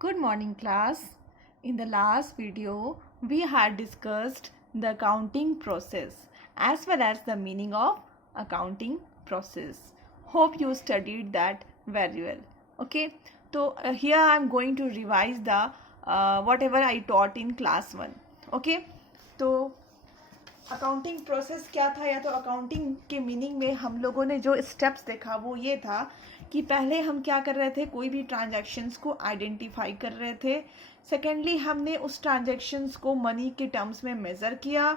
Good morning, class. In the last video, we had discussed the accounting process as well as the meaning of accounting process. Hope you studied that very well. Okay, so here I am going to revise the whatever I taught in class 1. Okay, तो accounting process क्या था या तो accounting के meaning में हम लोगों ने जो स्टेप्स देखा वो ये था कि पहले हम क्या कर रहे थे, कोई भी ट्रांजैक्शंस को आइडेंटिफाई कर रहे थे. सेकेंडली हमने उस ट्रांजैक्शंस को मनी के टर्म्स में मेज़र किया.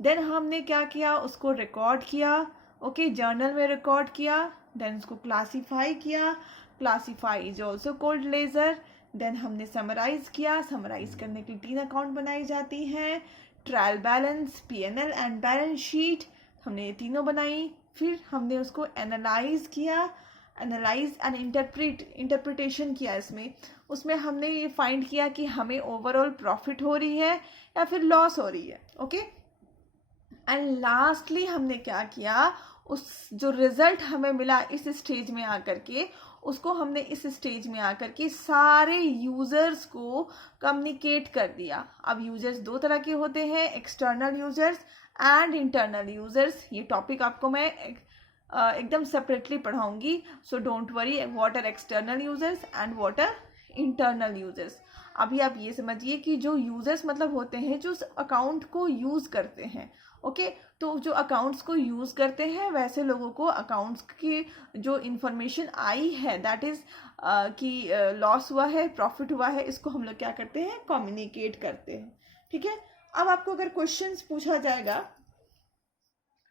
देन हमने क्या किया, उसको रिकॉर्ड किया. ओके, जर्नल में रिकॉर्ड किया. देन उसको क्लासीफाई किया. Classify is also called ledger. Then हमने समराइज किया. समराइज करने के लिए 3 अकाउंट बनाई जाती हैं, trial balance, PNL and balance sheet. हमने ये तीनों बनाई. फिर हमने उसको एनालाइज किया, एनालाइज एंड इंटरप्रिटेशन किया. उसमें हमने ये फाइंड किया कि हमें ओवरऑल प्रॉफिट हो रही है या फिर लॉस हो रही है. ओके, एंड लास्टली हमने क्या किया, उस जो रिजल्ट हमें मिला इस स्टेज में आकर के, उसको हमने इस स्टेज में आकर के सारे यूजर्स को कम्युनिकेट कर दिया. अब यूजर्स 2 तरह के होते हैं, external users and internal users. ये टॉपिक आपको मैं एकदम सेपरेटली पढ़ाऊंगी, so don't worry. What are external users and what are internal users. अभी आप ये समझिए कि जो यूजर्स मतलब होते हैं जो अकाउंट को यूज करते हैं. ओके, तो जो अकाउंट्स को यूज करते हैं वैसे लोगों को अकाउंट्स की जो इंफॉर्मेशन आई है, दैट इज कि लॉस हुआ है, प्रॉफिट हुआ है, इसको हम लोग क्या करते हैं, कम्युनिकेट करते हैं. ठीक है, अब आपको अगर क्वेश्चंस पूछा जाएगा,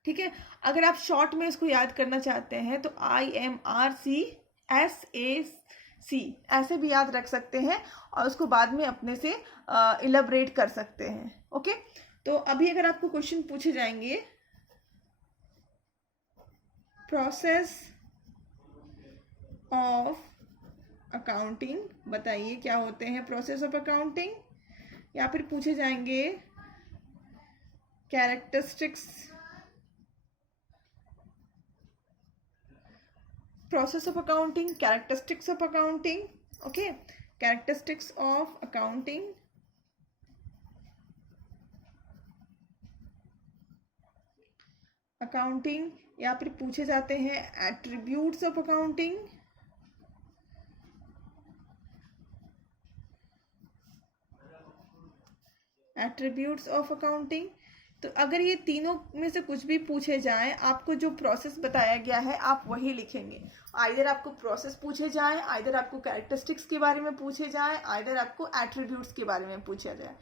ठीक है, अगर आप शॉर्ट में इसको याद करना चाहते हैं तो IMRCSAC ऐसे भी याद रख सकते हैं और उसको बाद में अपने से इलेबरेट कर सकते हैं. ओके, तो अभी अगर आपको क्वेश्चन पूछे जाएंगे, प्रोसेस ऑफ अकाउंटिंग, बताइए क्या होते हैं प्रोसेस ऑफ अकाउंटिंग. या फिर पूछे जाएंगे characteristics, process of accounting, characteristics of accounting. Okay, characteristics of accounting, accounting. या फिर पूछे जाते हैं attributes of accounting, attributes of accounting. तो अगर ये तीनों में से कुछ भी पूछे जाए, आपको जो प्रोसेस बताया गया है आप वही लिखेंगे. आइदर आपको प्रोसेस पूछे जाए, आइदर आपको कैरेक्टरिस्टिक्स के बारे में पूछे जाए, आइदर आपको एट्रीब्यूट्स के बारे में पूछा जाए.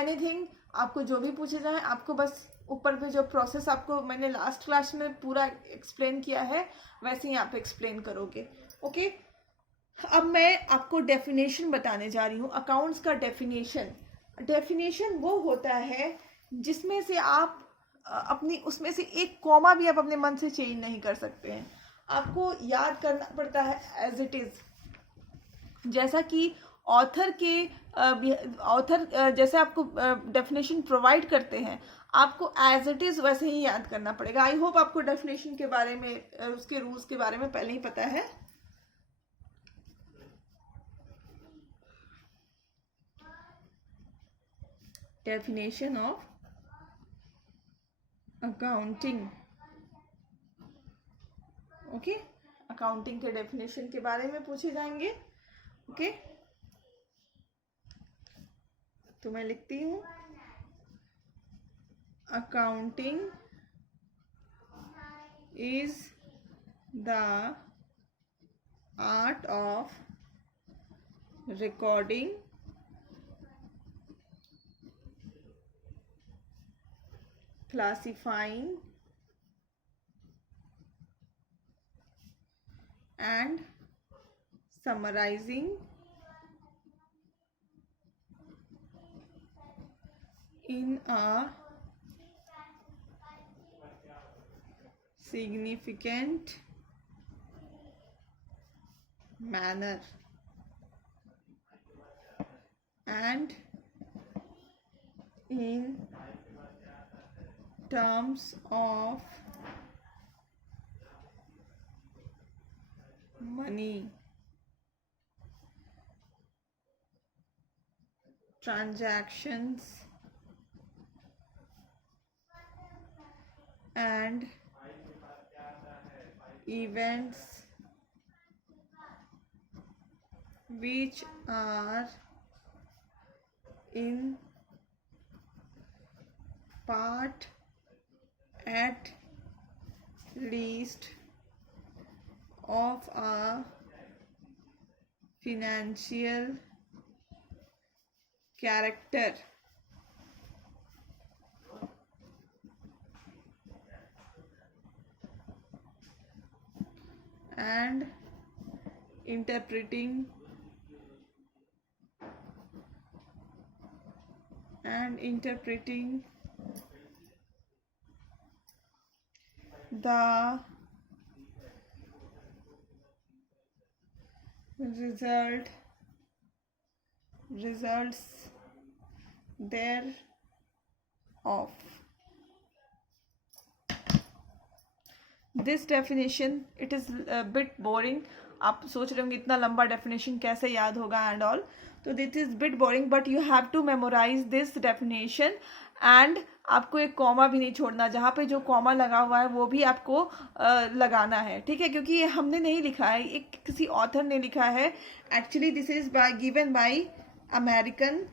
एनीथिंग, आपको जो भी पूछे जाए, आपको बस ऊपर पे जो प्रोसेस आपको मैंने लास्ट क्लास में पूरा एक्सप्लेन किया है वैसे ही आप एक्सप्लेन करोगे. ओके, अब मैं आपको डेफिनेशन बताने जा रही हूँ. अकाउंट्स का डेफिनेशन वो होता है जिसमें से आप अपनी उसमें से एक कॉमा भी आप अपने मन से चेंज नहीं कर सकते हैं. आपको याद करना पड़ता है एज इट इज. जैसा कि ऑथर जैसे आपको डेफिनेशन प्रोवाइड करते हैं, आपको एज इट इज वैसे ही याद करना पड़ेगा. आई होप आपको डेफिनेशन के बारे में, उसके रूल्स के बारे में पहले ही पता है. Definition of accounting. Okay, accounting के डेफिनेशन के बारे में पूछे जाएंगे. ओके, तो मैं लिखती हूँ, accounting is the art of recording, classifying and summarizing in a significant manner and in terms of money. transactions and events which are in part at least of a financial character and interpreting the results thereof. This definition, it is a bit boring. आप सोच रहे होंगे इतना लंबा definition कैसे याद होगा and all. तो this is bit boring but you have to memorise this definition and आपको एक कॉमा भी नहीं छोड़ना. जहाँ पे जो कॉमा लगा हुआ है वो भी आपको लगाना है, ठीक है, क्योंकि ये हमने नहीं लिखा है, एक किसी ऑथर ने लिखा है. Actually this is given by American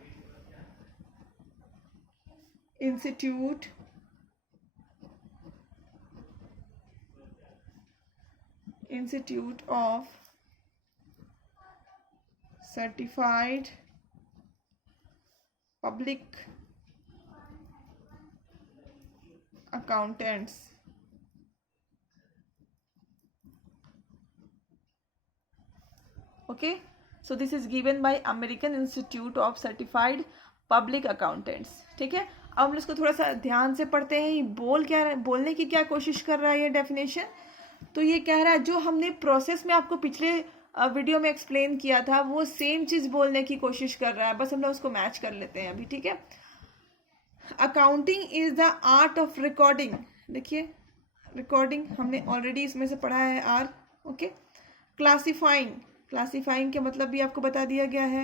Institute of Certified Public Accountants. Okay, so this is given by American Institute of Certified Public Accountants. ठीक है, अब हम इसको थोड़ा सा ध्यान से पढ़ते हैं. ये बोलने की क्या कोशिश कर रहा है ये डेफिनेशन. तो ये कह रहा है जो हमने प्रोसेस में आपको पिछले वीडियो में एक्सप्लेन किया था वो सेम चीज बोलने की कोशिश कर रहा है, बस हम लोग उसको मैच कर लेते हैं अभी, ठीक है. Accounting is the art of recording. देखिए रिकॉर्डिंग हमने ऑलरेडी इसमें से पढ़ा है आर. ओके, क्लासिफाइंग के मतलब भी आपको बता दिया गया है.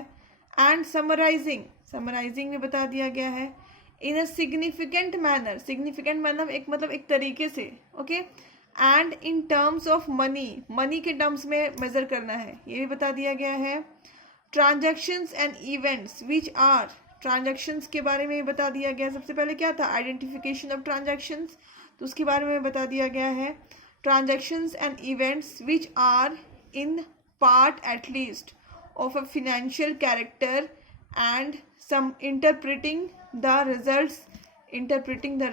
एंड समराइजिंग में बता दिया गया है. इन अ सिग्निफिकेंट मैनर एक तरीके से. Okay, and in terms of money के टर्म्स में मेजर करना है, ये भी बता दिया गया है. Transactions and events which are, transactions के बारे में बता दिया गया. सबसे पहले क्या था, आइडेंटिफिकेशन ऑफ ट्रांजैक्शंस, तो उसके बारे में बता दिया गया है. Transactions and events which are in part at least of a financial character and some interpreting the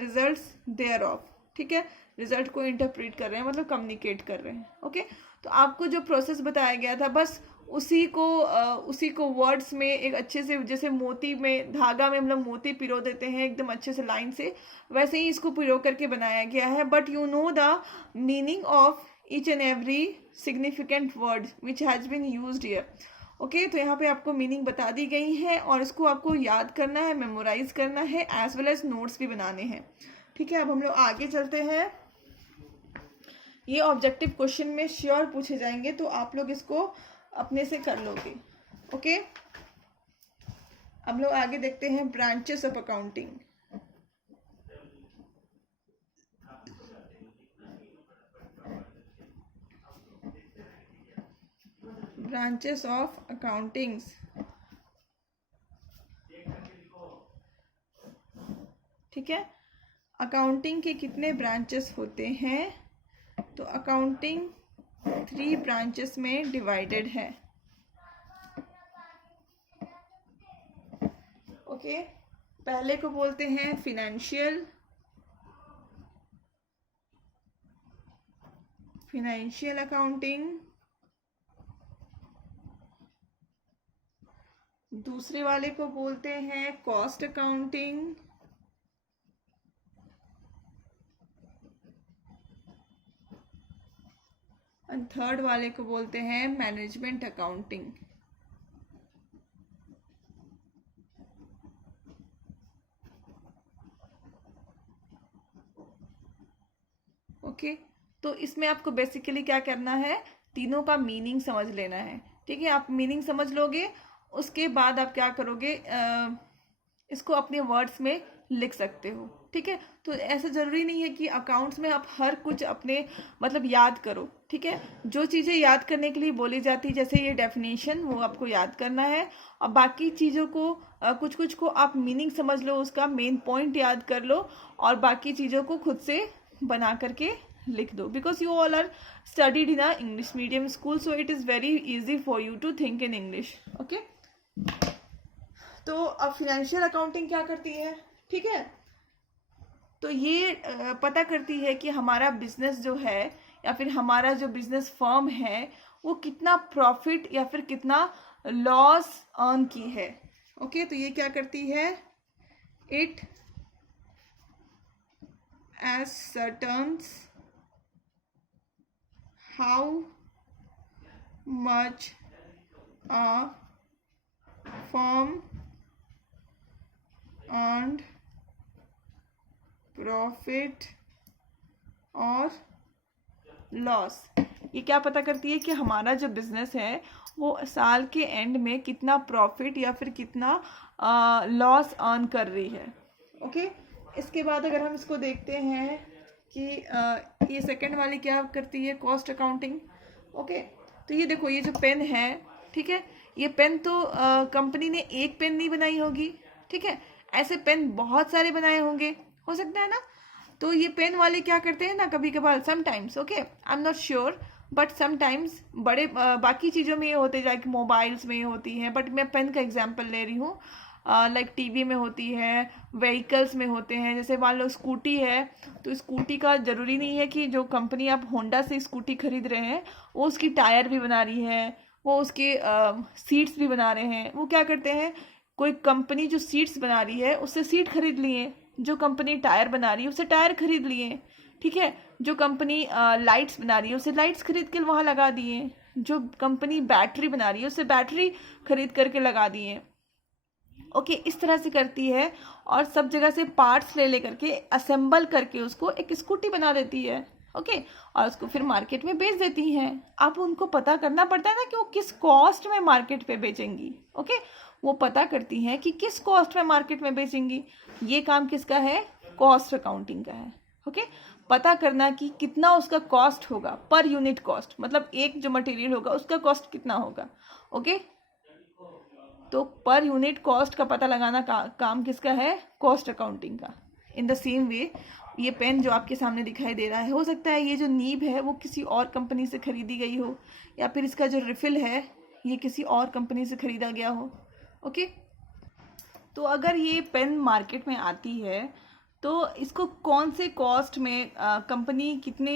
results thereof. ठीक है, रिजल्ट को इंटरप्रेट कर रहे हैं मतलब कम्युनिकेट कर रहे हैं. ओके, तो आपको जो प्रोसेस बताया गया था बस उसी को वर्ड्स में एक अच्छे से, जैसे मोती में धागा में हम लोग मोती पिरो देते हैं एकदम अच्छे से लाइन से, वैसे ही इसको पिरो करके बनाया गया है. But you know the meaning of each and every significant word which has been used here. Okay, तो यहाँ पे आपको मीनिंग बता दी गई है और इसको आपको याद करना है, मेमोराइज करना है, एज वेल एज नोट्स भी बनाने हैं. ठीक है, अब हम लोग आगे चलते हैं. ये ऑब्जेक्टिव क्वेश्चन में श्योर पूछे जाएंगे तो आप लोग इसको अपने से कर लोगे. ओके, अब लोग आगे देखते हैं branches of accounting. Branches of accountings. ठीक है, अकाउंटिंग के कितने ब्रांचेस होते हैं, तो अकाउंटिंग 3 ब्रांचेस में डिवाइडेड है. ओके, पहले को बोलते हैं फिनेंशियल अकाउंटिंग. दूसरे वाले को बोलते हैं कॉस्ट अकाउंटिंग. और थर्ड वाले को बोलते हैं मैनेजमेंट अकाउंटिंग. ओके, तो इसमें आपको बेसिकली क्या करना है, तीनों का मीनिंग समझ लेना है. ठीक है, आप मीनिंग समझ लोगे, उसके बाद आप क्या करोगे, इसको अपने वर्ड्स में लिख सकते हो, ठीक है। तो ऐसा ज़रूरी नहीं है कि अकाउंट्स में आप हर कुछ अपने मतलब याद करो, ठीक है। जो चीज़ें याद करने के लिए बोली जाती, जैसे ये डेफिनेशन, वो आपको याद करना है, और बाकी चीज़ों को कुछ कुछ को आप मीनिंग समझ लो, उसका मेन पॉइंट याद कर लो, और बाकी चीज़ों को खुद से बना करके लिख दो, because you all are studied in a English medium school, so it is very easy for you to think in English, okay. तो अब फाइनेंशियल अकाउंटिंग क्या करती है, ठीक है। तो ये पता करती है कि हमारा बिजनेस जो है, या फिर हमारा जो बिजनेस फर्म है, वो कितना प्रॉफिट या फिर कितना लॉस अर्न की है, ओके। तो ये क्या करती है, it ascertains how much a firm earned profit और लॉस। ये क्या पता करती है कि हमारा जो बिजनेस है वो साल के एंड में कितना प्रॉफिट या फिर कितना लॉस अर्न कर रही है, ओके। इसके बाद अगर हम इसको देखते हैं कि ये सेकंड वाली क्या करती है, कॉस्ट अकाउंटिंग, ओके। तो ये देखो, ये जो पेन है, ठीक है, ये पेन तो कंपनी ने एक पेन नहीं बनाई होगी, ठीक है, ऐसे पेन बहुत सारे बनाए होंगे, हो सकता है ना। तो ये पेन वाले क्या करते हैं ना, कभी कभार, sometimes, okay, I am not sure, but sometimes बड़े बाकी चीज़ों में ये होते हैं, लाइक मोबाइल्स में ये होती है, बट मैं पेन का एग्जांपल ले रही हूँ। लाइक टीवी में होती है, व्हीकल्स में होते हैं, जैसे मान लो स्कूटी है, तो स्कूटी का ज़रूरी नहीं है कि जो कंपनी आप होंडा से स्कूटी खरीद रहे हैं वो उसकी टायर भी बना रही है, वो उसके सीट्स भी बना रहे हैं। वो क्या करते हैं, कोई कंपनी जो सीट्स बना रही है उससे सीट खरीद लिए, जो कंपनी टायर बना रही है उससे टायर खरीद लिए, ठीक है, जो कंपनी लाइट्स बना रही है उससे लाइट्स खरीद के वहाँ लगा दिए, जो कंपनी बैटरी बना रही है उससे बैटरी खरीद करके लगा दिए, ओके। इस तरह से करती है, और सब जगह से पार्ट्स ले करके असेंबल करके उसको एक स्कूटी बना देती है, ओके, और उसको फिर मार्केट में बेच देती हैं। अब उनको पता करना पड़ता है ना कि वो किस कॉस्ट में मार्केट पे बेचेंगी, ओके। वो पता करती हैं कि किस कॉस्ट में मार्केट में बेचेंगी। ये काम किसका है, कॉस्ट अकाउंटिंग का है, ओके। पता करना कि कितना उसका कॉस्ट होगा, पर यूनिट कॉस्ट, मतलब एक जो मटेरियल होगा उसका कॉस्ट कितना होगा, ओके। तो पर यूनिट कॉस्ट का पता लगाना काम किसका है, कॉस्ट अकाउंटिंग का। इन द सेम वे, ये पेन जो आपके सामने दिखाई दे रहा है, हो सकता है ये जो नीब है वो किसी और कंपनी से खरीदी गई हो, या फिर इसका जो रिफिल है ये किसी और कंपनी से खरीदा गया हो, ओके। तो अगर ये पेन मार्केट में आती है तो इसको कौन से कॉस्ट में कंपनी कितने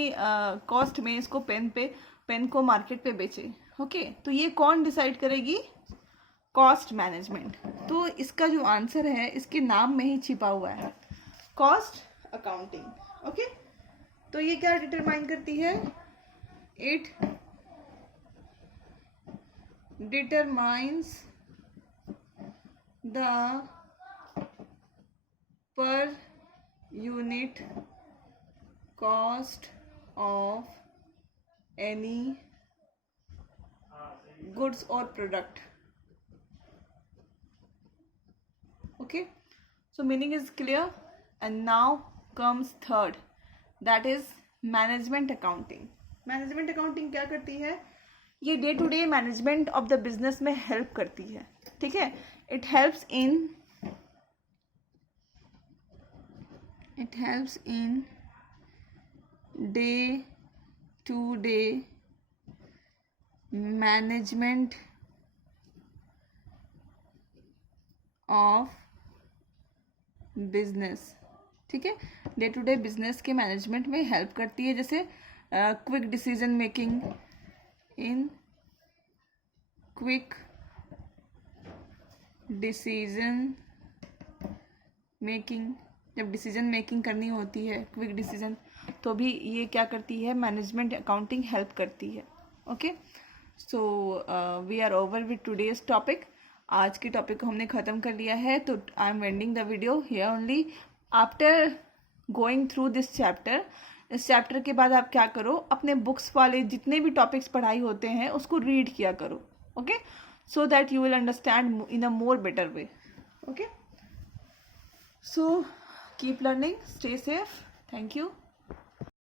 कॉस्ट में इसको पेन को मार्केट पे बेचे, ओके। तो ये कौन डिसाइड करेगी, कॉस्ट मैनेजमेंट। तो इसका जो आंसर है इसके नाम में ही छिपा हुआ है, कॉस्ट अकाउंटिंग, ओके। तो ये क्या डिटरमाइन करती है, it determines the per unit cost of any goods और product, okay, so meaning is clear. And now comes third, that is management accounting. management accounting क्या करती है, ये day to day management of the business में help करती है, ठीक है। It helps in day to day management of business, ठीक है। डे टू डे बिजनेस के मैनेजमेंट में हेल्प करती है, जैसे quick decision making, in quick decision making, जब डिसीजन मेकिंग करनी होती है, क्विक डिसीजन, तो भी ये क्या करती है, मैनेजमेंट अकाउंटिंग हेल्प करती है, okay. So we are over with today's topic. आज के टॉपिक को हमने ख़त्म कर लिया है, तो I am ending the video here only. After going through this chapter, इस चैप्टर के बाद आप क्या करो, अपने बुक्स वाले जितने भी टॉपिक्स पढ़ाई होते हैं उसको रीड किया करो, okay, so that you will understand in a more better way, okay. So keep learning, stay safe. Thank you.